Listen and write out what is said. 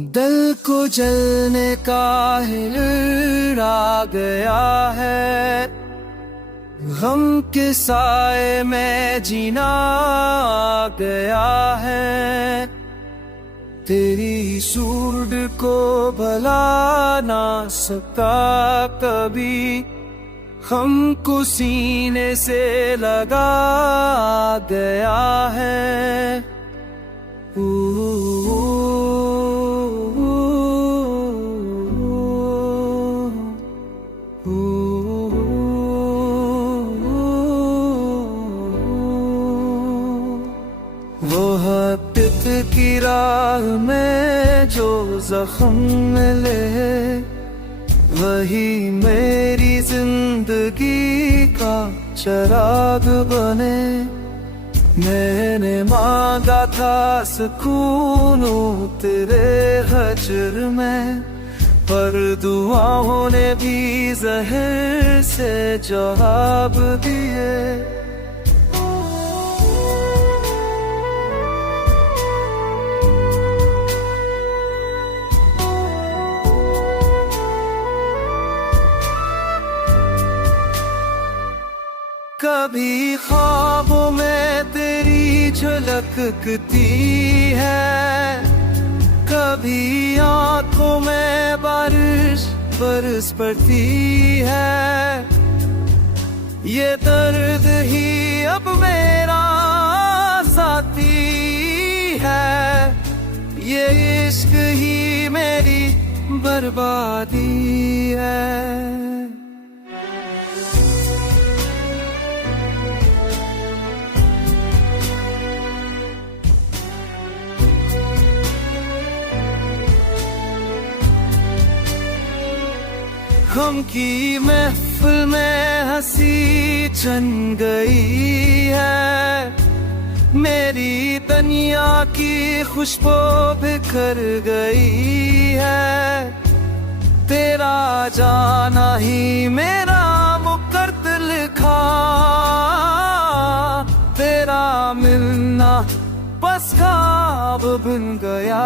दिल को जलने का हिल आ गया है, गम के साए में जीना आ गया है। तेरी सूरत को भला ना सकता कभी, हमको सीने से लगा गया है। वो हक़ की राह में जो जख्म मिले, वही मेरी जिंदगी का चिराग बने। मैंने मांगा था सुकून तेरे हजर में, पर दुआओं ने भी ज़हर से जवाब दिए। कभी ख्वाबों में तेरी झलकती है, कभी आंखों में बारिश बरस पड़ती है। ये दर्द ही अब मेरा साथी है, ये इश्क ही मेरी बर्बादी है। गम की महफिल में हंसी छन गई है, मेरी दुनिया की खुशबू बिखर गई है। तेरा जाना ही मेरा मुकद्दर लिखा, तेरा मिलना बस ख्वाब बन गया।